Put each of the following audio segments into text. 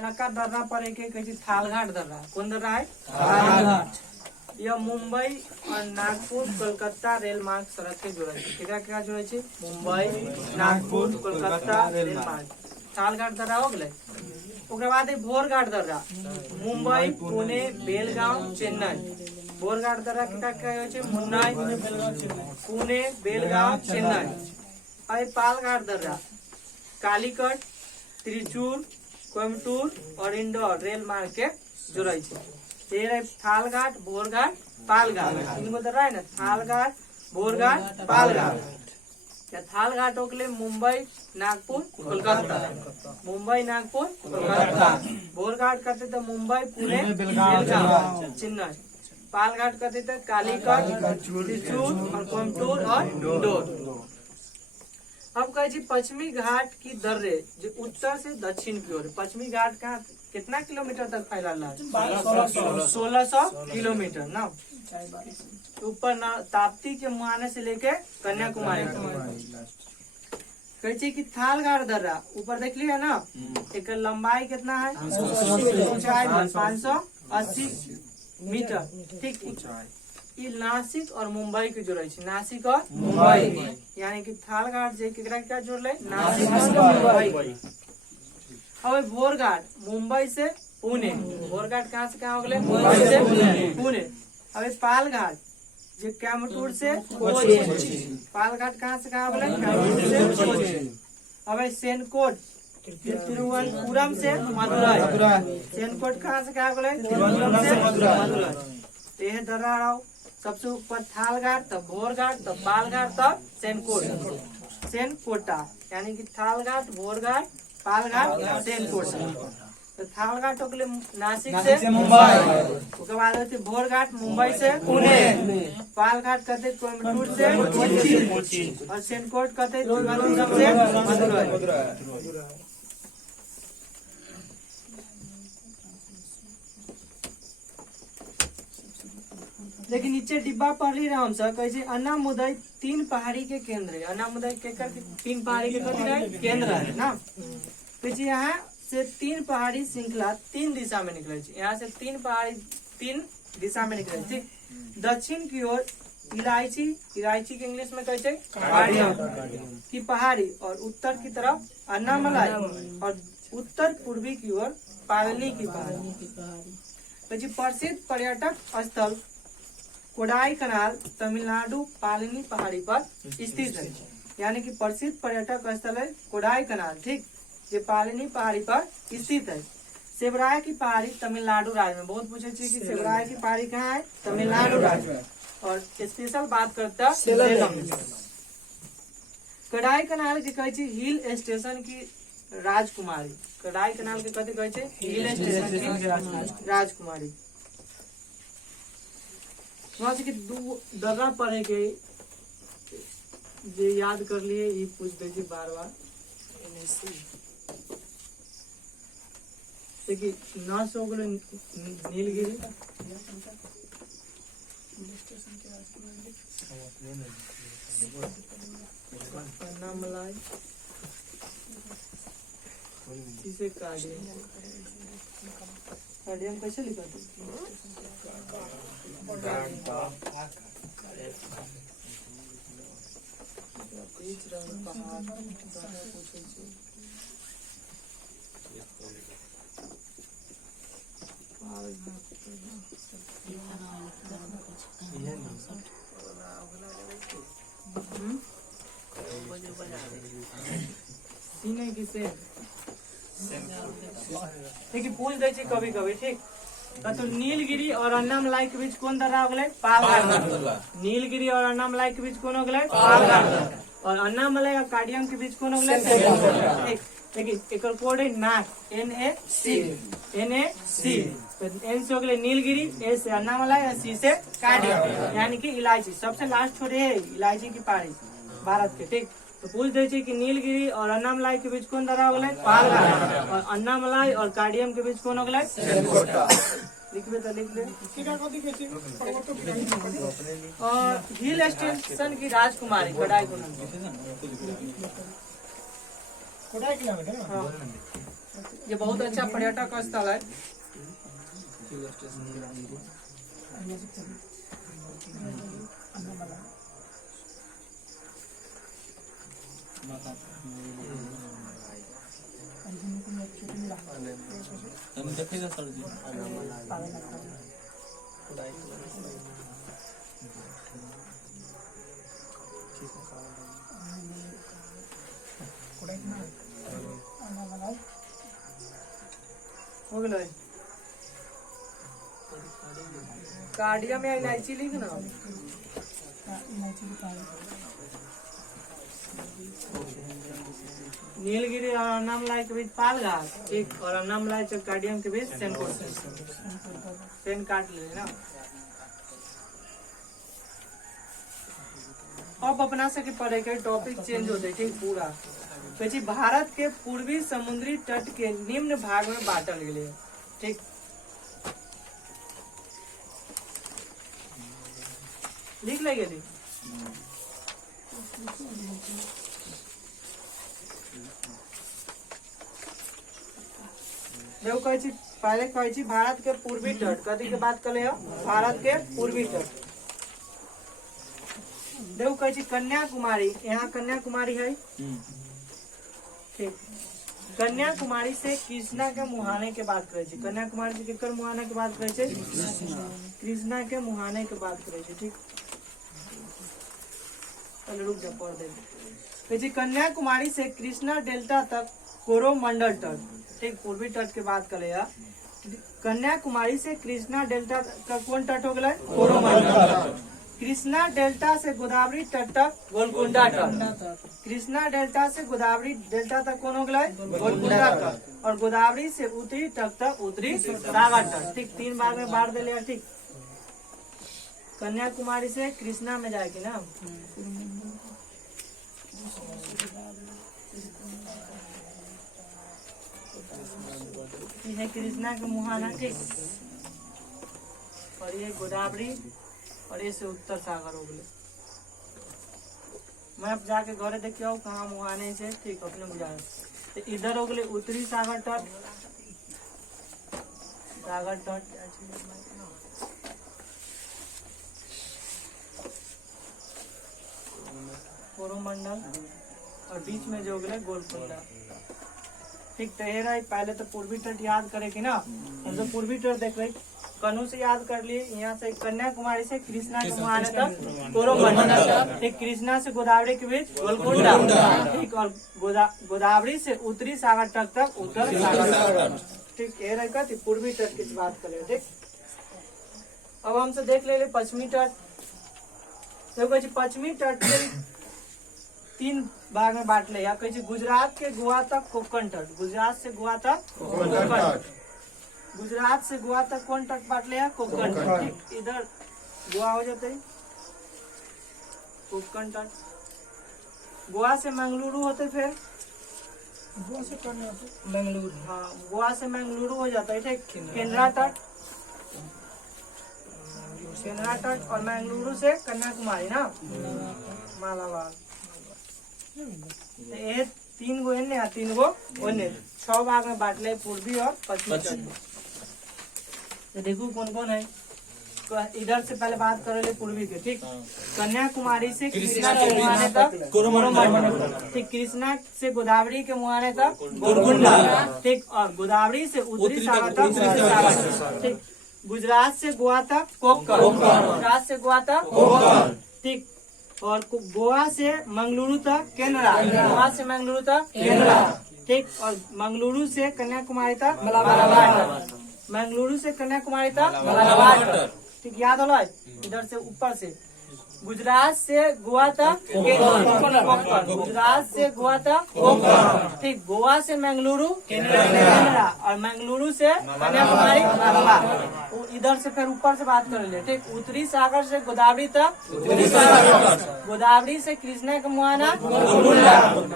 का दर्रा पर एक कहै थालघाट दर्रा। कौन दर्रा है? थालघाट। यह मुंबई और नागपुर कोलकाता रेल मार्ग सड़क के जोड़े क्या जोड़े छे? मुंबई नागपुर कोलकाता रेल मार्ग। थालघाट दर्रा हो गए। ओकरा बाद है भोरघाट दर्रा, मुंबई पुणे बेलगांव चेन्नई। भोरघाट दर्रा क्या मुंबई पुणे बेलगांव चेन्नई। और पालघाट दर्रा कालीकट त्रिचूर कोयम्बटूर और इंदौर रेल मार्ग के जोड़े छे। थालघाट भोरघाट पालघाट तीन गो दर्रा है ना, थालघाट भोरघाट पालघाट। थालघाट हो गए मुंबई नागपुर कोलकाता, मुंबई नागपुर कोलकाता। भोरघाट करते थे मुंबई पुणे बेलगांव चेन्नई। पालघाट करते थे कालीकट त्रिचूर और कोयम्बटूर और इंदौर। अब कहे पश्चिमी घाट की दर्रे जो उत्तर से दक्षिण की ओर। पश्चिमी घाट का कितना किलोमीटर तक फैला है? 1600 किलोमीटर ना। ऊपर ना ताप्ती के मुहाने से लेके कन्याकुमारी कहे कि थालघाट दर्रा ऊपर देख लिया ना, एक लंबाई कितना है? ऊंचाई 580 मीटर। ठीक, ये नासिक और मुंबई के जोड़े छे। नासिक और मुंबई यानी कि थालघाट जे क्या जोड़ले? नासिक और मुंबई। अब भोरघाट मुंबई से पुणे। भोरघाट कहाँ से कहाँ हो गए? मुंबई से पुणे। अब पालघाट जो कोयम्बटूर से कोचीन। पालघाट कहाँ से कहाँ हो गए? कोयम्बटूर से कोचीन। अब सेनकोट तिरुवनंतपुरम से मदुरई। सेनकोट कहाँ से कहाँ हो गए? तिरुवनंतपुरम से मदुरई। यह दर्रा रहो। सबसे ऊपर थालघाट, तब भोरघाट, तब पालघाट, तब सेनकोट सेनकोटा यानी कि थालघाट भोरघाट पालघाट सेनकोटा। तो थालघाट हो गए नासिक से मुंबई। उसके बाद होती भोरघाट मुंबई से पुणे। पालघाट कहते कोयम्बटूर से कोचीन और सेनकोट कहते तिरुवनंतपुरम से मदुरई। लेकिन नीचे डिब्बा पढ़ ली रहा हम सब कैसे अन्नामुदय 3 पहाड़ी के केंद्र है। अन्नामुदय के 3 पहाड़ी के केंद्र है ना। कैसे यहाँ से 3 पहाड़ी श्रृंखला 3 दिशा में निकले। यहाँ से 3 पहाड़ी 3 दिशा में निकले। ठीक, दक्षिण की ओर इलायची के इंग्लिश में कहते कार्डियम की पहाड़ी और उत्तर की तरफ अन्नामलाई और उत्तर पूर्वी की ओर पालनी की पहाड़ी। प्रसिद्ध पर्यटक स्थल कोडाई कनाल तमिलनाडु पालनी पहाड़ी पर स्थित है। यानी कि प्रसिद्ध पर्यटक स्थल है कोडाई कनाल। ठीक, ये पालनी पहाड़ी पर स्थित है। सेवराय की पहाड़ी तमिलनाडु राज्य में। बहुत पूछे कि सेवराय की पहाड़ी कहाँ है? तमिलनाडु राज्य में। और स्पेशल बात करता सेलम। कोडाई कनाल के कहे हिल स्टेशन की राजकुमारी। कोडाई कनाल के कथी कहे हिल स्टेशन की राजकुमारी। वहाँ से दर्रा पढ़े के जे याद कर लिए ये पूछ दे बार बार। देखिए नस हो गए नीलगिरी, अन्नामलाई, इसे कार्डियम कैसे लिखा था? देखिए पूछ दे कभी कभी। ठीक, तो नीलगिरी और अन्नामलाई के बीच कौन दर्रा हो गए? पालघाट। नीलगिरी और अन्नामलाई के बीच कौन हो गए? पालघाट। और अन्नामलाई और कार्डियम के बीच कौन हो गए? ठीक, देखिए एक कोड है नाक NAC। एन से हो गए नीलगिरी, ए से अन्नामलाई और सी से कार्डियम यानी कि इलायची। सबसे लास्ट छोड़े है इलायची की पहाड़ी भारत के। ठीक, तो पूछ दे कि नीलगिरी और अन्नामलाई के बीच कौन दर्रा हो गए? पालघाट। और अन्नामलाई और कार्डियम के बीच कौन हो गए? लिखबे तो लिख ले। और हिल स्टेशन की राजकुमारी कोडाई ये बहुत अच्छा पर्यटक स्थल है। देखेगा सर जी हो गए कार्डिया में इलायची लिख ना। नीलगिरी और अन्नामलाई के बीच पालघाट, एक और अन्नामलाई से कार्डियम के बीच पेन काट ले ना। अब अपना सके पढ़े के टॉपिक चेंज होते ठीक पूरा। तो भारत के पूर्वी समुद्री तट के निम्न भाग में बांटल गए ठीक। लिख ले गेली देखो कहे पहले कहे भारत के पूर्वी तट कथी के बात करे भारत के पूर्वी तट। देखो कहे कन्याकुमारी, यहाँ कन्याकुमारी है ठीक। कन्याकुमारी से कृष्णा के मुहाने के बात करे कन्याकुमारी से केकर मुहाने के बात करे कृष्णा के मुहाने के बात करे ठीक। रुक जा पढ़ दे। कन्याकुमारी से कृष्णा डेल्टा तक कोरोमंडल तट ठीक पूर्वी तट के बात करे। कन्याकुमारी से कृष्णा डेल्टा का कौन तट हो गया कोरोमंडल। कृष्णा डेल्टा से गोदावरी तट तक गोलकुंडा तट। कृष्णा डेल्टा से गोदावरी डेल्टा तक कौन हो गया गोलकुंडा तट। और गोदावरी से उत्तरी तट तक उत्तरी सागर तट ठीक। 3 बार में बांट दे ठीक। कन्याकुमारी से कृष्णा में जाएगी ना। ये कृष्णा के मुहाना ठीक। और ये गोदावरी और ये से उत्तर सागर हो गए। मैं अब जाके घरे देखिए आओ कहाँ मुहाने से ठीक अपने बुझा। तो इधर हो गए उत्तरी सागर तट कोरोमंडल और बीच में जो गए गोलकुंडा ठीक। तो ये रही पहले तो पूर्वी तट याद करेगी ना। हम तो पूर्वी तट देख रहे कनु से याद कर लिए। यहाँ से कन्याकुमारी से कृष्णा के मुहाने तक कोरोमंडल ठीक। कृष्णा से गोदावरी के बीच गोलकुंडा ठीक। और गोदावरी से उत्तरी सागर तक उत्तर सागर ठीक। ये रहेगा पूर्वी तट की बात करें ठीक। अब हमसे देख ले पश्चिमी तट। देखो पश्चिमी तट के 3 भाग में बांट ले। कहे गुजरात के गोवा तक कोंकण तट। गुजरात से गोवा तक कोंकण। गुजरात से गोवा तक कौन तट बांट ले कोंकण तट ठीक। इधर गोवा हो जाते कोंकण तट। गोवा से मंगलुरु होते फिर गोवा से मंगलुरु हाँ गोवा से मंगलुरु हो जाता है ठीक। केंद्रा तट और मंगलुरु से कन्याकुमारी ना मालाबार। ये 3 गो इन्हें 3 गो उन्हें 6 भाग में बांट ले पूर्वी और पश्चिमी तट। तो देखो कौन कौन है। इधर से पहले बात कर ले पूर्वी के ठीक। कन्याकुमारी से कृष्णा के मुहाने तक कोरोमंडल ठीक। कृष्णा से गोदावरी के मुहाने तक गोलकुंडा ठीक। और गोदावरी से उत्तरी सागर तक ठीक। गुजरात से गोवा तक कोंकण। गुजरात से गोवा तक कोंकण ठीक। और गोवा से मंगलुरु तक केनरा। गोवा से मंगलुरु तक केनरा ठीक। और मंगलुरु से कन्याकुमारी तक मालाबार। मंगलुरु से कन्याकुमारी तक मालाबार ठीक। याद हो इधर से ऊपर से गुजरात से गोवा तक कोंकण। गुजरात से गोवा तक कोंकण ठीक। गोवा से मंगलुरु केनरा और मंगलुरु से कन्याकुमारी मालाबार। इधर से फिर ऊपर से बात कर ले ठीक। उत्तरी सागर से गोदावरी तक गोदावरी से कृष्णा का मुहाना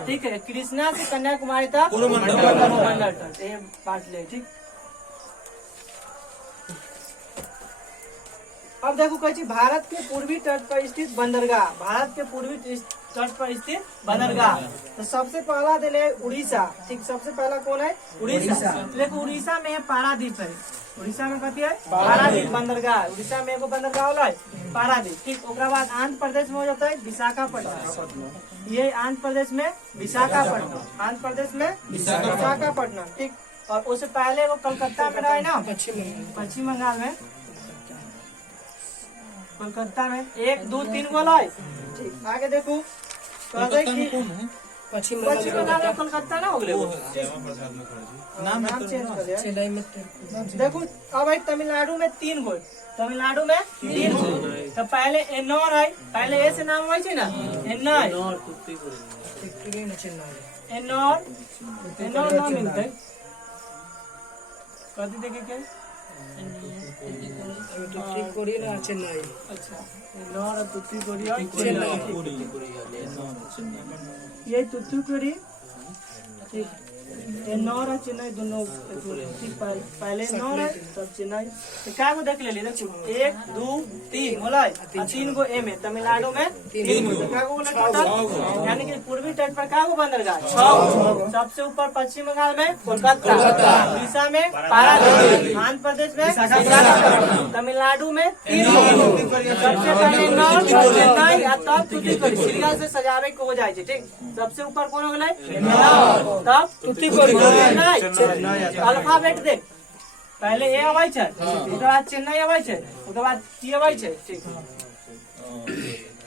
ठीक है। कृष्णा से कन्याकुमारी तक कोरोमंडल तट ये बात ले ठीक। अब देखो कहे भारत के पूर्वी तट पर स्थित बंदरगाह। भारत के पूर्वी तट पर स्थित बंदरगाह। तो सबसे पहला दिल है उड़ीसा, ठीक, सबसे पहला कौन है? उड़ीसा। देखो उड़ीसा में है पारादीप है, उड़ीसा में कथी है? पारादीप बंदरगाह। उड़ीसा में एगो बंदरगाह होला है पारादीप, ठीक। ओकरा बाद आंध्र प्रदेश में हो जाता है विशाखापट्टनम, ये आंध्र प्रदेश में विशाखापट्टनम, आंध्र प्रदेश में विशाखापट्टनम, ठीक। और उससे पहले वो कलकत्ता में रहा है ना, पश्चिम बंगाल में, कोलकाता में 1 2 3 बोला है, ठीक। आगे देखो पश्चिम बंगाल में कोलकाता ना हो गए, नाम चेंज कर दिया। देखो अब है तमिलनाडु में 3 गो, तमिलनाडु में 3 गो। तो पहले एन्नौर है, पहले ए से नाम है ना, एन्नौर, एन्नौर, एन्नौर नाम मिलता है कथी देखे के तूतीकोरी ना चेन्नई, अच्छा एन्नौर और तूतीकोरी और चेन्नई, ये तूतीकोरी, ठीक, एन्नौर और चेन्नई दोनों, ठीक। पहले एन्नौर है तब चेन्नई। तो क्या को देख ले, देखो 1 2 3 बोला है, 3 गो ए में, तमिलनाडु में 3 गो, क्या को बोला टोटल, यानी कि पूर्वी तट पर क्या को बंदरगाह 6। सबसे ऊपर पश्चिम बंगाल में कोलकाता, उड़ीसा में पारादीप, आंध्र प्रदेश में विशाखापट्टनम, तमिलनाडु में 3 गो। सबसे पहले एन्नौर, चेन्नई या तब तूतीकोरी, सीरियल से सजावे को हो जाए, ठीक। सबसे ऊपर कौन हो गया? एन्नौर, तब तूतीकोरी, अल्फाबेट देख, पहले ए आवे छै, ओकर बाद चेन्नई आवे छै, ओकर बाद टी आवे छै, ठीक,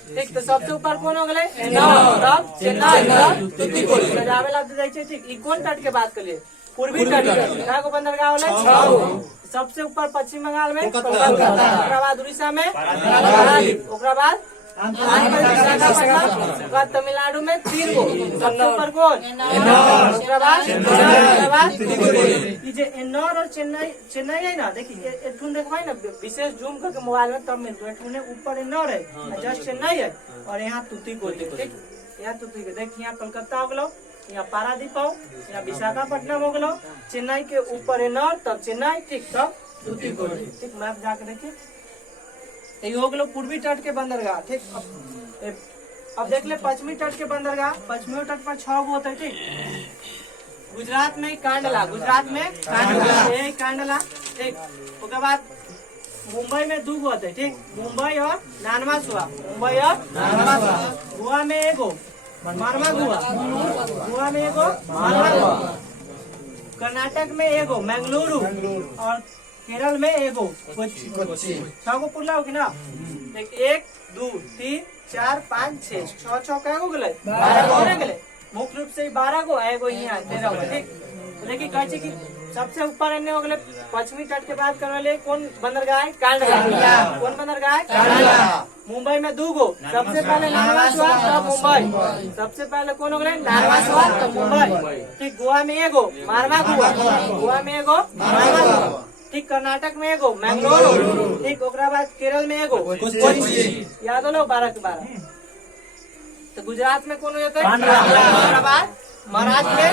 ठीक। तो सबसे ऊपर कौन हो गए? एन्नौर, तब चेन्नई, तब तूतीकोरी, सजावे ला दे छै, ठीक। ई कौन तट के बात कर लिए? पूर्वी तट के। क्या को बंदरगाह होला? 6। सबसे ऊपर पश्चिम बंगाल में कोलकाता, ओकरा बाद उड़ीसा में पारादीप, ओकरा बाद तमिलनाडु में 3 गो। सबसे ऊपर कौन? एन्नौर और चेन्नई, चेन्नई है ना, देखिए देखो ना, विशेष जूम करके मोबाइल में तब मिलते, ऊपर एन्नौर है, जस्ट चेन्नई है, और यहाँ तूतीकोरी, ठीक। यहाँ तूतीकोरी देख, यहाँ कोलकाता हो गलो, यहाँ पारादीप हो, यहाँ विशाखापट्टनम हो गलो, चेन्नई के ऊपर एन्नौर, तब चेन्नई, ठीक, तब तूतीकोरी, ठीक। मैप जाके देखिए, ये हो गलो पूर्वी तट के बंदरगाह, ठीक। अब देख ले पश्चिमी तट के बंदरगाह, पश्चिमी तट पर 6 गो होते, ठीक। गुजरात में कांडला, गुजरात में कांडला, ठीक। उसके बाद मुंबई में 2 गो होते, ठीक, मुंबई और नानवासुआ, मुंबई और नानवासुआ। गोवा में एगो मारवा गोवा, गोवा में एगो मारवा गोवा। कर्नाटक में एगो मंगलुरु, और केरल में एगो कोच्चि। 6 गो पुरला हो कि ना, 1 2 3 4 5 6 6 क्या हो गए? 12 गो गए। मुख्य रूप से 12 गो, एगो यहाँ 13 गो, ठीक। तो देखिए कहते कि सबसे ऊपर एने हो गए पश्चिमी तट के बात करने वाले कौन बंदरगाह है? कांडला। कौन बंदरगाह है? कांडला। मुंबई में 2 गो, सबसे पहले नानवासुआ, तब मुंबई। सबसे पहले कौन हो गए? नानवासुआ, तब मुंबई, ठीक। गोवा में एगो मारवा गोवा, गोवा में एगो मारवा गोवा, ठीक। कर्नाटक में एगो मंगलुरु, ठीक। ओकरा बाद केरल में एगो कोच्चि। याद हो लो 12 के 12। तो गुजरात में कौन हो जाता है? ओकरा बाद महाराष्ट्र में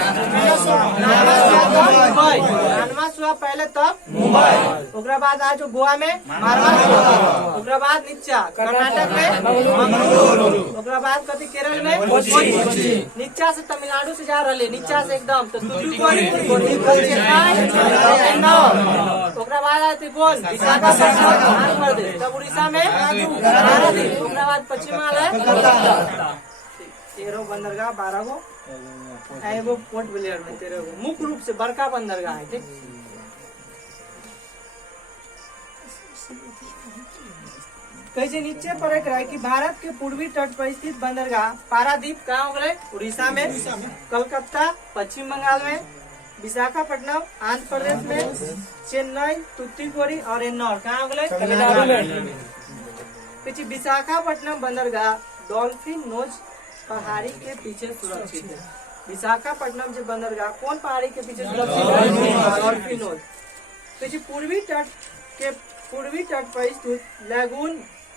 मुंबई, नानवासुआ पहले तब मुंबई, ओकरा बाद आज गोवा में मारवा, ओकरा बाद नीचा कर्नाटक में मंगलुरु, ओकरा बाद कभी केरल में कोच्चि। नीचा से तमिलनाडु से जा रहे, नीचा से एकदम, तो तूतीकोरी, ओकरा बाद आती कौन? विशाखापट्टनम, आंध्र प्रदेश, तब उड़ीसा में पारादीप, ओकरा बाद पश्चिम बंगाल है कोलकाता। 13 बंदरगाह, 12 गो एगो पोर्ट ब्लेयर में, 13 गो मुख्य रूप से बड़का बंदरगाह है, ठीक। कैसे नीचे पर एक रहा कि भारत के पूर्वी तट पर स्थित बंदरगाह पारादीप कहाँ हो गए? उड़ीसा में, कलकत्ता पश्चिम बंगाल में, विशाखापट्टनम आंध्र प्रदेश में, चेन्नई, तूतीकोरी और एन्नौर कहाँ हो गए? तमिलनाडु में। विशाखापट्टनम बंदरगाह डॉल्फिन नोज पहाड़ी के पीछे सुरक्षित है। विशाखापट्टनम जो बंदरगाह कौन पहाड़ी के पीछे सुरक्षित है? Dolphin nose. पूर्वी तट पर स्थित लैगून,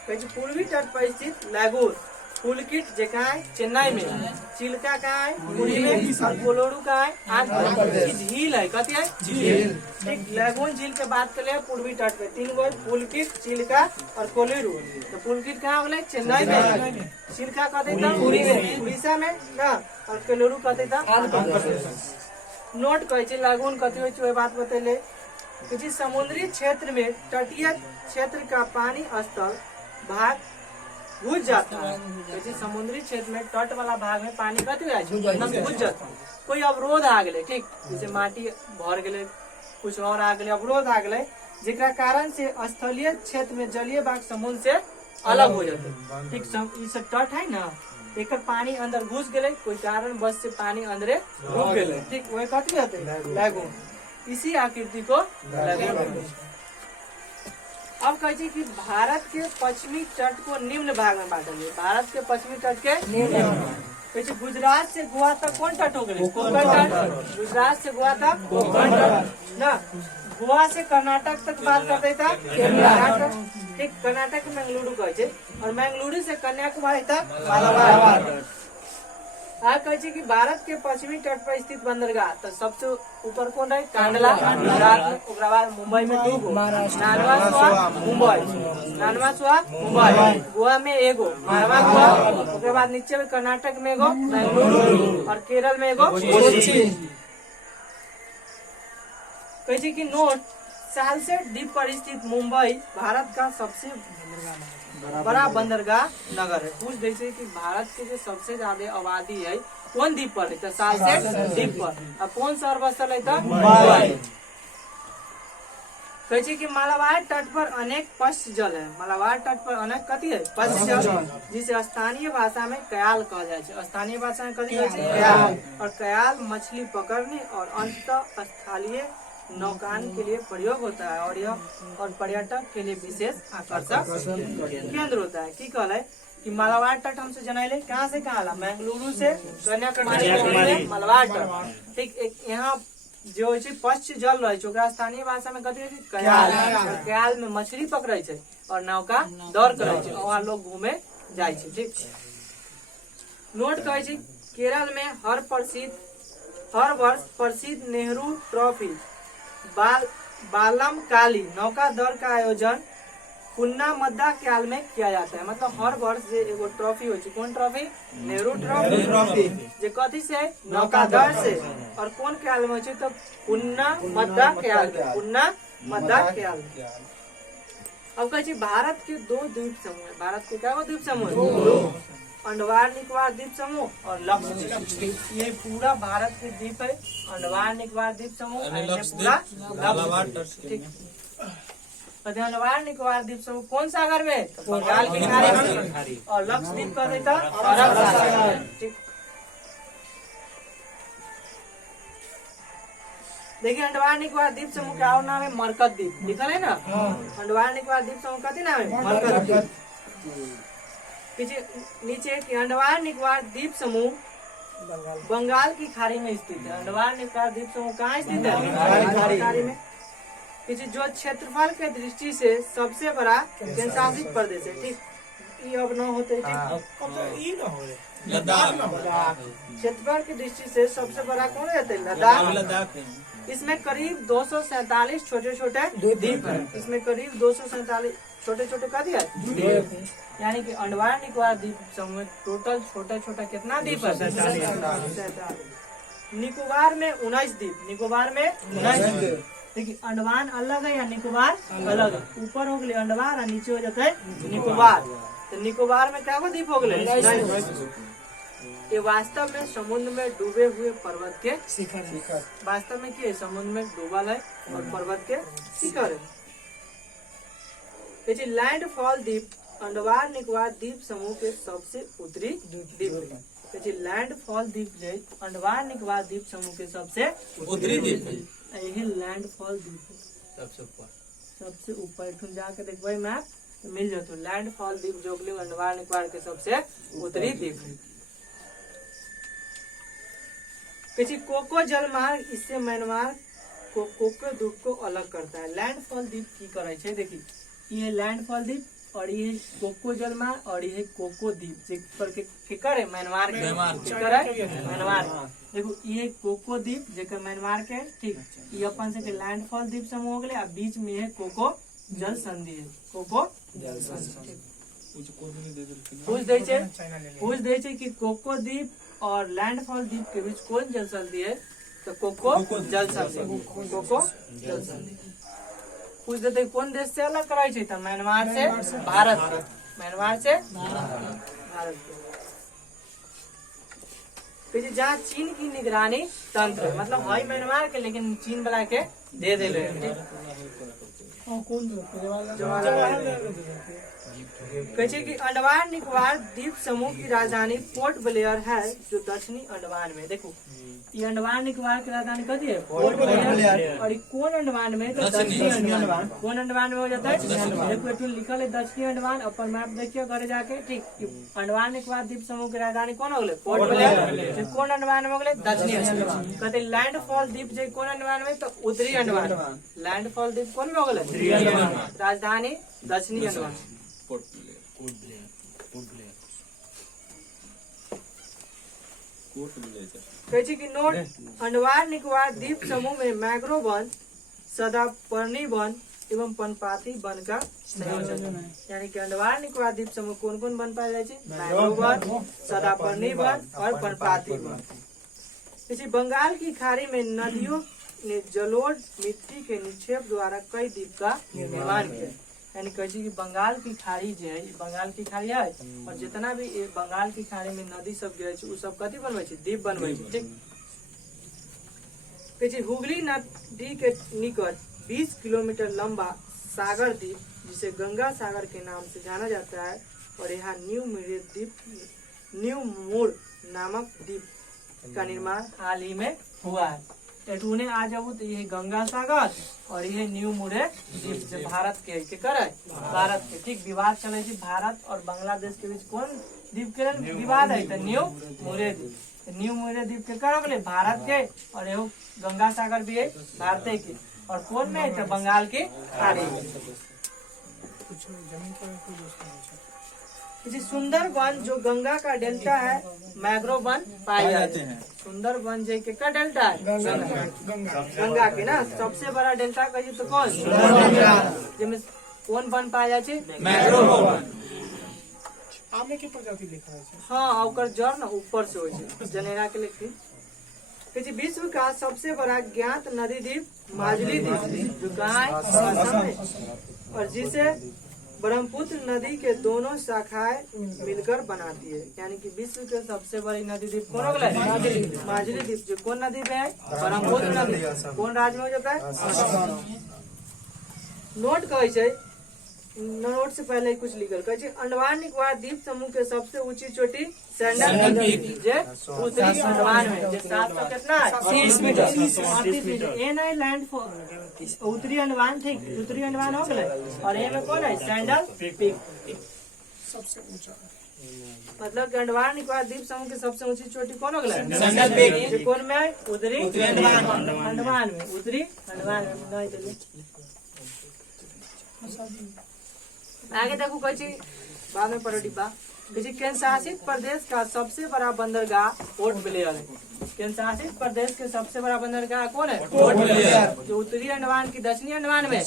पूर्वी तट पर स्थित लैगून पुलकित जे कहाँ है चेन्नई में, चिल्का कहाँ है पुरी में, और कोलोरू कहाँ है आंध्र प्रदेश। झील है कथी है झील। ठीक, लैगून झील के बात कर ले पूर्वी तट पे 3 गो पुलकित, चिल्का और कोलोरू। तो पुलकित कहाँ हो चेन्नई में, चिल्का कहते था पुरी में उड़ीसा में ना, और कोलोरू कहते था आंध्र प्रदेश। नोट कहे लागून कथी हो बात बतेले कि समुद्री क्षेत्र में तटीय क्षेत्र का पानी स्तर भाग घुस जाता है। जैसे समुद्री क्षेत्र में तट वाला भाग में पानी कथी घुस जाता है, कोई अवरोध आ गए, ठीक, जैसे माटी भर गए, कुछ और आ गए, अवरोध आ गए, जेकरा कारण से स्थलीय क्षेत्र में जलीय भाग समुद्र से अलग हो जाते। ठीक, इस तट है ना, एक पानी अंदर घुस गए, कोई कारण बस से पानी अंदर रुक गए, ठीक, वही कथी कहते हैं लैगून। इसी आकृति को लैगून। अब कहे कि भारत के पश्चिमी तट को निम्न भाग में बांटेंगे। भारत के पश्चिमी तट के निम्न, गुजरात से गोवा तक कौन तट हो गए कोंकण तट, गुजरात से गोवा तक कोंकण तट ना, गोवा से कर्नाटक तक बात करते था कर्नाटक, ठीक, कर्नाटक मंगलुरु कहे, और मंगलुरु से कन्याकुमारी तक मालाबार। आज कहे कि भारत के पश्चिमी तट पर स्थित बंदरगाह, तो सबसे ऊपर कौन है कांडला गुजरात में, उसके बाद मुंबई में 2 गो, नानवा मुंबई, गोवा में 1 गो, मारवा गोवा, उसके बाद नीचे में कर्नाटक में 1 गो, बेंगलुरु, और केरल में 1 गो कोच्चि। कहे कि नोट सालसेट द्वीप पर स्थित मुंबई भारत का सबसे बड़ा बंदरगाह नगर है। पूछ जैसे कि भारत के जो सबसे ज्यादा आबादी है कौन द्वीप पर है, तो सालसेट द्वीप पर। अब कौन शहर बसल है तो मुंबई। कहे कि मालाबार तट पर अनेक पश्च जल है। मालाबार तट पर अनेक कथी है पश्च जल, जिसे स्थानीय भाषा में कयाल कहा जाए। स्थानीय भाषा में कथी कहै छै कयाल, और कयाल मछली पकड़ने और अंततः स्थलीय नौकान के लिए प्रयोग होता है, और यह और पर्यटक के लिए विशेष आकर्षक केंद्र होता है। की कहल है कि मालाबार तट हमसे जनाइले कहाँ से कहाँ ला, मंगलुरु से कन्याकुमारी मालाबार तट। ठीक, यहाँ जो पश्च जल रहे स्थानीय भाषा में कथी कयाल, कयाल में मछली पकड़े छै और नौका दौड़ करे छै, वहाँ लोग घूमे जाए छै। ठीक, नोट कहे केरल में हर वर्ष प्रसिद्ध नेहरू ट्रॉफी बालम काली नौका दौड़ का आयोजन पुन्ना मद्दा काल में किया जाता है। मतलब हर वर्ष एगो ट्रॉफी हो, कौन ट्रॉफी नेहरू ट्रॉफी, जो कथी से नौका दौड़ से, और कौन काल में तो पुन्ना मद्दा काल, पुन्ना मद्दा काल। अब कहे भारत के 2 द्वीप समूह है। भारत के क्या द्वीप समूह, अंडमान निकोबार द्वीप समूह और लक्षद्वीप। ये पूरा भारत के द्वीप है, अंडमान निकोबार द्वीप समूह, ठीक। अंडमान निकोबार द्वीप समूह कौन सागर में, बंगाल की खाड़ी में, और लक्षद्वीप का देता अरब सागर, ठीक। देखिए अंडमान निकोबार द्वीप समूह का और नाम है मरकत द्वीप, लिखल है ना। अंडमान निकोबार द्वीप समूह का नाम है मरकत द्वीप। नीचे कि अंडमान निकोबार द्वीप समूह बंगाल की खाड़ी में स्थित है। अंडमान निकोबार द्वीप समूह कहाँ स्थित है, बंगाल की खाड़ी में। जो क्षेत्रफल के दृष्टि से सबसे बड़ा केंद्रशासित प्रदेश है। ठीक, ये अब न होते, क्षेत्रफल की दृष्टि से सबसे बड़ा कौन रहता है, लद्दाख। इसमें करीब 247 छोटे छोटे द्वीप है। इसमें करीब 247 छोटे छोटे का दिया द्वीप, यानी कि अंडमान निकोबार द्वीप समूह टोटल छोटा छोटा कितना द्वीप है, निकोबार में 19 द्वीप, निकोबार में 19 द्वीप। देखिए अंडमान अलग है या निकोबार अलग है, ऊपर हो गए अंडमान और नीचे हो जाता है निकोबार। तो निकोबार में क्या द्वीप हो गए, ये वास्तव में समुद्र में डूबे हुए पर्वत के शिखर। वास्तव में क्या समुद्र में डूबल है और पर्वत के शिखर है। लैंडफॉल द्वीप अंडमान निकोबार द्वीप समूह के सबसे उत्तरी द्वीप है। लैंडफॉल द्वीप अंडमान निकोबार द्वीप समूह के सबसे उत्तरी द्वीप है। यही लैंडफॉल द्वीप है, सबसे ऊपर जाके देखो मैप मिल जाते। लैंडफॉल द्वीप जो अंडमान निकोबार के सबसे उत्तरी द्वीप है। कोको जलमार्ग इससे म्यांमार कोको द्वीप को अलग करता है। लैंडफॉल द्वीप की करे छे, देखिए ये लैंडफॉल द्वीप और ये कोको जलमा और ये कोको द्वीप जे पर के करे म्यांमार के म्यांमार देखो ये कोको द्वीप जेकर म्यांमार के ठीक ये अपन से के लैंडफॉल द्वीप समूह हो गेले आ बीच में है कोको जल संधि है कोको जल संधि पूछ दे छे कि कोको द्वीप और लैंडफॉल द्वीप के बीच कौन जल संधि है तो कोको जल संधि कोको जल संधि पूछ देते कौन देश से अलग कराई छे तो म्यांमार से भारत के म्यांमार से भारत के जहाँ चीन की निगरानी तंत्र मतलब है म्यांमार के लेकिन चीन वाला के दे दिले कहे कि अंडमान निकोबार द्वीप समूह की राजधानी पोर्ट ब्लेयर है जो दक्षिणी अंडमान में देखो ये अंडमान निकोबार की राजधानी कथी है पोर्ट ब्लेयर और कौन अंडमान में तो दक्षिणी अंडमान कौन अंडमान में हो जाता है देखो लिखल है दक्षिणी अंडमान अपन मैप देखिए घरे जाके ठीक अंडमान निकोबार द्वीप समूह की राजधानी कौन हो गए पोर्ट ब्लेयर कौन अंडमान में हो गए दक्षिणी अंडमान कहते लैंडफॉल द्वीप जो कौन अंडमान में तो उत्तरी अंडमान लैंडफॉल द्वीप कौन में हो गए राजधानी दक्षिणी अंडमान कहते कि नोट अंडमान निकोबार द्वीप समूह में मैंग्रोव वन सदापर्णी वन एवं पनपाती वन का संयोजन है यानी कि अंडमान निकोबार द्वीप समूह कौन कौन वन पाए जाए मैंग्रोव वन सदापर्णी वन और पनपाती वन। इसी बंगाल की खाड़ी में नदियों ने जलोढ़ मिट्टी के निक्षेप द्वारा कई द्वीप का निर्माण किया यानी कहे कि बंगाल की खाड़ी जो है बंगाल की खाड़ी है और जितना भी बंगाल की खाड़ी में नदी सब गिरे उ सब कथी बनवे द्वीप बनवे ठीक कहे हुगली नदी के निकट 20 किलोमीटर लंबा सागर द्वीप जिसे गंगा सागर के नाम से जाना जाता है और यहाँ न्यू मूर नामक द्वीप का निर्माण हाल ही में हुआ है एटूने आ जाओ तो ये गंगा सागर और ये न्यू मुरे द्वीप जो भारत के करे भारत के ठीक विवाद चले भारत और बांग्लादेश के बीच कौन द्वीप के विवाद है तो न्यू मुरे द्वीप न्यू मुरे द्वीप के करे भारत के और ये गंगा सागर भी है भारत के और कौन में है तो बंगाल के खाड़ी किसी सुंदर वन जो गंगा का डेल्टा है मैंग्रोव वन पाए जाते हैं सुंदर वन जो का डेल्टा है गंगा के ना सबसे बड़ा डेल्टा कही तो कौन जिसमें कौन वन पाए जाते मैंग्रोव वन आमे की प्रजाति लिखा है हाँ ओकर जड़ ना ऊपर से हो जनेरा के लिखी किसी विश्व का सबसे बड़ा ज्ञात नदी द्वीप माजुली द्वीप जो कहाँ है असम में और जिसे ब्रह्मपुत्र नदी के दोनों शाखाएं मिलकर बनाती है यानी कि विश्व के सबसे बड़ी नदी द्वीप कौन होगा माजुली द्वीप जो कौन नदी में है ब्रह्मपुत्र नदी कौन राज्य में हो जाता है नोट कहे नोट से पहले कुछ लिखल कहे अंडमान निकोबार द्वीप समूह के सबसे ऊंची चोटी सैंडल पीक उत्तरी अंडमान में 700 कितना 30 मीटर ए नहीं लैंड उत्तरी अंडमान ठीक उत्तरी अंडमान हो गए और ये में कौन है सैंडल पीक सबसे ऊंचा मतलब कि अंडमान निकोबार द्वीप समूह की सबसे ऊंची चोटी कौन हो गए सैंडल पीक कौन में है उत्तरी अंडमान में उत्तरी अंडमान में आगे देखो कहे बाद में पढ़ो डिब्बा केंद्र शासित प्रदेश का सबसे बड़ा बंदरगाह पोर्ट ब्लेयर है केंद्र शासित प्रदेश के सबसे बड़ा बंदरगाह कौन है पोर्ट ब्लेयर जो उत्तरी अंडमान की दक्षिणी अंडमान में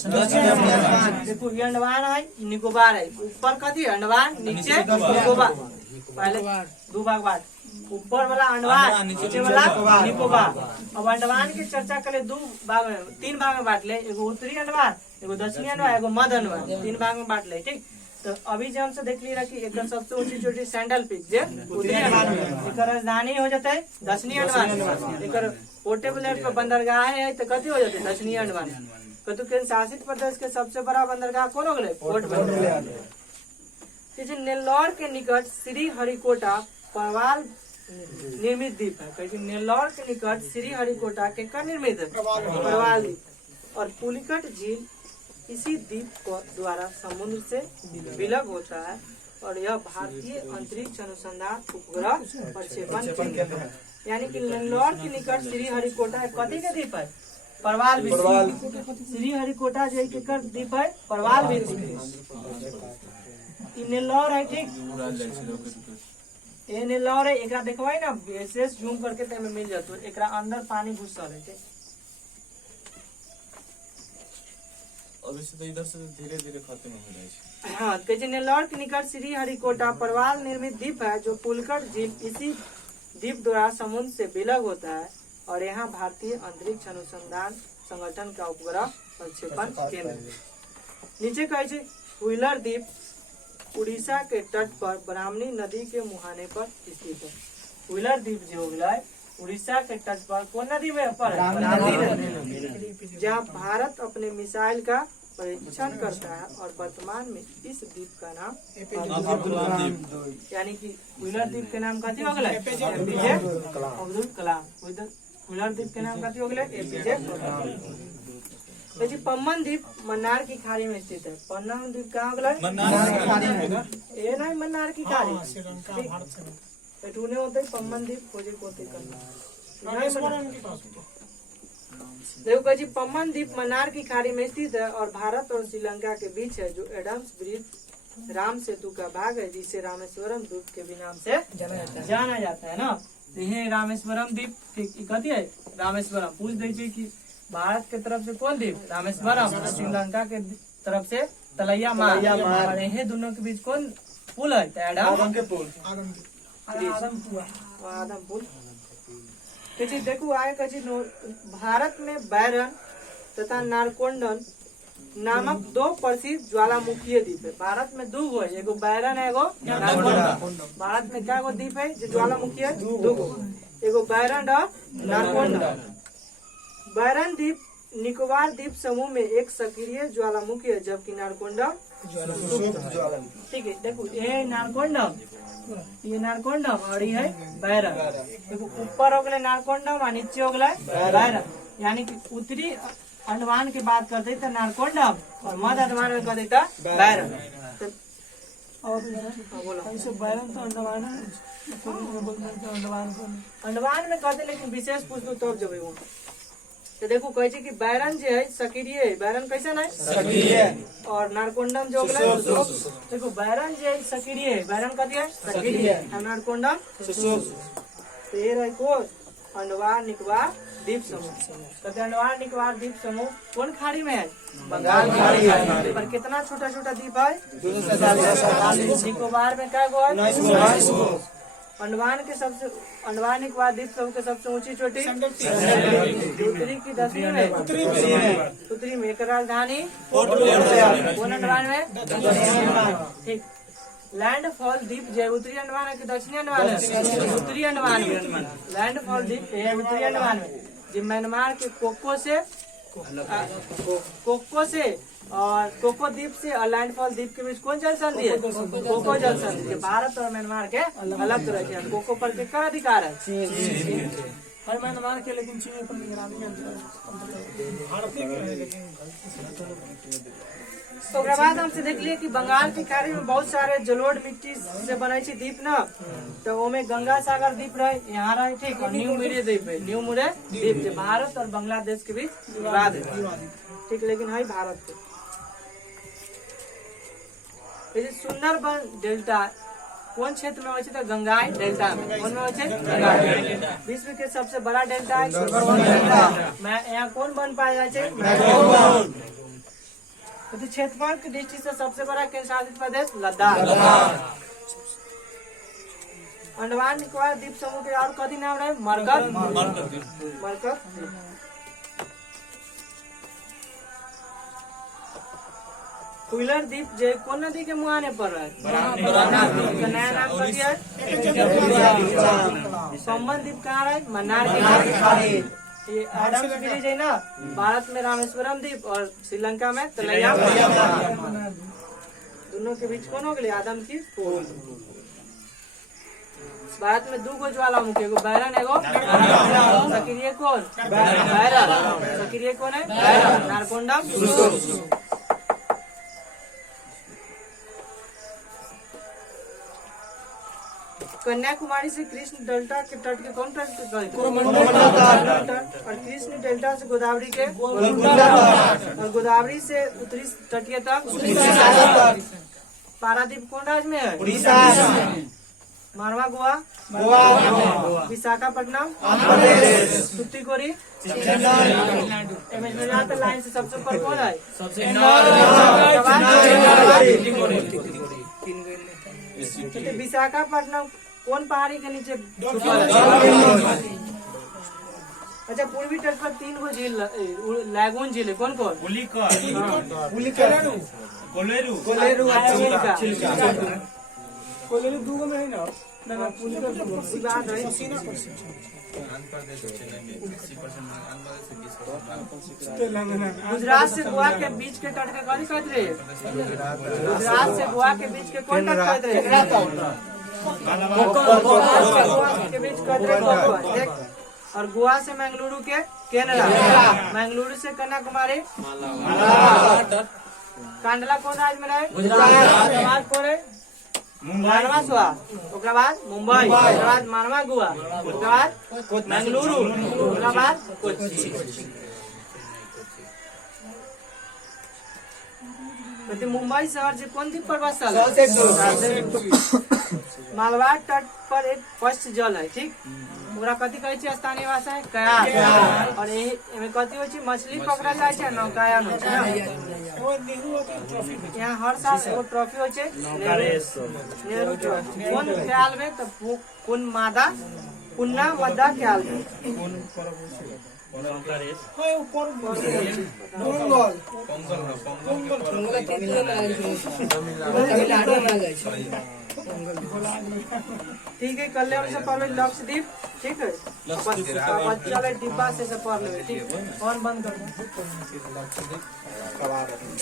देखो ये अंडमान है निकोबार है ऊपर कथी अंडमान नीचे निकोबार पहले दो भाग बाद ऊपर वाला अंडमान नीचे वाला निकोबार अब अंडमान की चर्चा करे दो भाग में 3 भाग में बांट ले एगो उत्तरी अंडमान एगो दक्षिणी अंडमान एगो मध्य अंडमान 3 भाग में बांट ले ठीक तो अभी जो हमसे देख ली कि एक सबसे ऊंची चोटी सैंडल पीक जे उत्तरी अंडमान एक राजधानी हो जाता है दक्षिणी अंडमान एक पोर्टेबल पर बंदरगाह है तो कथी हो जाते है दक्षिणी अंडमान तो केंद्र शासित प्रदेश के सबसे बड़ा बंदरगाह कौन हो गए पोर्ट ब्लेयर नेल्लौर के निकट श्री हरिकोटा परवाल निर्मित द्वीप है नेल्लौर के निकट श्री हरिकोटा के कर निर्मित है परवाल द्वीप और पुलिकट झील इसी द्वीप द्वारा समुद्र से विलग होता है और यह भारतीय अंतरिक्ष अनुसंधान उपग्रह प्रक्षेपण केंद्र है यानी कि नेल्लौर के निकट श्री हरिकोटा कथी के द्वीप है परवाल श्री हरिकोटा जो द्वीप है परवाल द्वीप इ नेल्लौर है ठीक। उड़ा जाइ छै रोके रोके। ये नेल्लौर है, एकरा देखबै ना विशेष जूम करके ते में मिल जातो। एकरा अंदर पानी घुसल है ठीक। अब इसे तो इधर से धीरे धीरे खत्म हो जाइ छै। हाँ, कहते नेल्लौर के निकट श्री हरिकोटा परवाल निर्मित द्वीप है जो पुलकट झील इसी द्वीप द्वारा समुद्र से विलग होता है और यहाँ भारतीय अंतरिक्ष अनुसंधान संगठन का उपग्रह प्रक्षेपण केंद्र है। नीचे कहे व्हीलर द्वीप उड़ीसा के तट पर ब्राह्मणी नदी के मुहाने पर स्थित है। व्हीलर द्वीप जो है उड़ीसा के तट पर कौन नदी में पर है? ब्राह्मणी नदी, जहाँ भारत अपने मिसाइल का परीक्षण करता है और वर्तमान में इस द्वीप का नाम यानी कि व्हीलर द्वीप के नाम कथी हो गए? एपीजे अब्दुल कलाम। व्हीलर द्वीप के नाम कथी हो गए? एपीजे। पम्बन द्वीप मन्नार की खाड़ी में स्थित है। पम्बन द्वीप कहाँ हो गए? मन्नार की खाड़ी में। ये नहीं मन्नार की खाड़ी श्रीलंका भारत से पेटूने होते पम्बन द्वीप खोजे पोते करना। रामेश्वरम के पास देखो कहे पम्बन द्वीप मन्नार की खाड़ी में स्थित है और भारत और श्रीलंका के बीच है, जो एडम्स ब्रिज राम सेतु का भाग है, जिसे रामेश्वरम द्वीप के भी नाम से जाना जाता है ना। तो ये रामेश्वरम द्वीप कथी है? रामेश्वरम। पूछ दीजिए कि भारत के तरफ से कौन द्वीप? रामेश्वरम। श्रीलंका के तरफ से तलैया मार। और ये दोनों के बीच कौन पुल है? एडम के पुल। आदमपुर। देखो आए कहे भारत में बैरन तथा नारकोंडन नामक दो प्रसिद्ध ज्वालामुखीय द्वीप है। भारत में दो गो है, एगो बैरन है एगो नारकोंडन। भारत में क्या गो द्वीप है जो ज्वालामुखी है? दो गो, एगो बैरन और नारकोंडन। बैरन द्वीप निकोबार द्वीप समूह में एक सक्रिय ज्वालामुखी है, जबकि नारकोंडम ठीक है। देखो ये नारकोंडम, ये नारकोंडम और ये है बैरन। देखो ऊपर हो गए नारकोंडम और नीचे हो गए बैरन। यानी कि उत्तरी अंडमान की बात करते तो नारकोंडम और मध्य अंडमान में करते तो बैरन। और बोलो ऐसे बैरन तो अंडमान है, अंडमान में कहते लेकिन विशेष पूछ दो तब जब वो। तो देखो कहे कि बैरन जो है सक्रिय है। बैरन कैसा है? सक्रिय। और नारकोंडम जो देखो बैरन जो है सक्रिय है, बैरन कथी है? सक्रिय। और नारकोंडम तो ये रहे को अंडमान निकोबार द्वीप समूह। कहते अंडमान निकोबार द्वीप समूह कौन खाड़ी में है? बंगाल खाड़ी है। पर कितना छोटा छोटा द्वीप है? निकोबार में क्या गो है? अंडमान के सबसे अंडमान निकोबार द्वीप समूह के सबसे ऊंची चोटी उत्तरी की 10वीं में उत्तरी में। एक राजधानी कौन अंडमान में? ठीक। लैंडफॉल द्वीप जो उत्तरी अंडमान है कि दक्षिणी अंडमान है? उत्तरी अंडमान में। लैंडफॉल द्वीप उत्तरी अंडमान में, जो म्यांमार के कोको से और कोको द्वीप से और लैंडफॉल द्वीप के बीच कौन जल संधि है? कोको जल संधि। भारत और म्यांमार के अलग तरह के कोको पर किसका अधिकार है? चीन। हर म्यांमार के, लेकिन चीन पर निगरानी में भारतीय के है, लेकिन तो बाद हमसे देख लिए कि बंगाल की खाड़ी में बहुत सारे जलोढ़ मिट्टी से बने द्वीप न, तो ओमे गंगा सागर द्वीप रहे, यहाँ रहे ठीक। और न्यू मुरे द्वीप है, न्यू मुरे द्वीप जो भारत और बांग्लादेश के बीच विवाद है ठीक, लेकिन है भारत के। सुंदरबन डेल्टा कौन क्षेत्र में हो? गंगाई डेल्टा में। कौन में हो? विश्व के सबसे बड़ा डेल्टा है सुंदरबन डेल्टा। मैं यहाँ कौन बन पाया जाए? क्षेत्रफल की दृष्टि से सबसे बड़ा केंद्र शासित प्रदेश लद्दाख। अंडमान निकोबार द्वीप समूह के और कथी नाम रहे? मरकत। व्हीलर द्वीप जो कौन नदी के मुहाने पर है? नया नाम कर दिया है। पम्बन द्वीप कहाँ रहे? मन्नार के खाड़ी। ये एडम्स ब्रिज है ना, भारत में रामेश्वरम द्वीप और श्रीलंका में तलैया। दोनों के बीच कौन हो गए? आदम की पुल। भारत में दो गो ज्वालामुखी, एगो बैरन एगो सक्रिय कौन? बैरन। सक्रिय कौन है? बैरन। नारकोंडम। कन्याकुमारी से कृष्ण डेल्टा के तट के कौन तट? और कृष्ण डेल्टा से गोदावरी के और गोदावरी से उत्तरी तटीय तक पारादीप कौन राज्य में है? उड़ीसा। मारवा गोवा, गोवा। विशाखापट्टनम, तुतीकोरी, लाइन से सबसे ऊपर कौन है? विशाखापट्टनम कौन पहाड़ी के नीचे? अच्छा, पूर्वी तट पर 3 गो झील लैगून झील है, कौन कौन? कोलेरू 2 में है ना? गुजरात से गोवा के बीच के तट के कौन कहते रहे? गुजरात से गोवा के बीच के कौन तट कहते रहे? गोवा के बीच कहते रहे गोवा। और गोवा से मंगलुरु के केरला, मंगलुरु से कन्याकुमारी, कांडला कौन राज्य में रहे? गुजरात कौन है? मारवा सुआ, ओकरा बाद मुंबई, ओकरा बाद मारवा गोवा, ओकरा बाद मंगलुरु, ओकरा बाद कोच्चि। तो मुंबई शहर से कौन द्वीप पर बसल? मालवा तट पर एक पश्च जल है, ठीक? ओकरा कथी कहै छै? स्थानीय भाषा है कयाल। और एही एमे कथी होइ छै? मछली पकड़ल जाइ छै नौकायान होइ छै। यहाँ हर साल एगो ट्रॉफी होइ छै नेहरू ट्रॉफी। कौन ख्याल में? तो कौन मादा पुन्ना मद्दा ख्याल में ठीक है। कल्याण से पढ़ लक्षद्वीप, ठीक है? चले डिब्बा से पढ़ ले, ठीक? और बंद कर।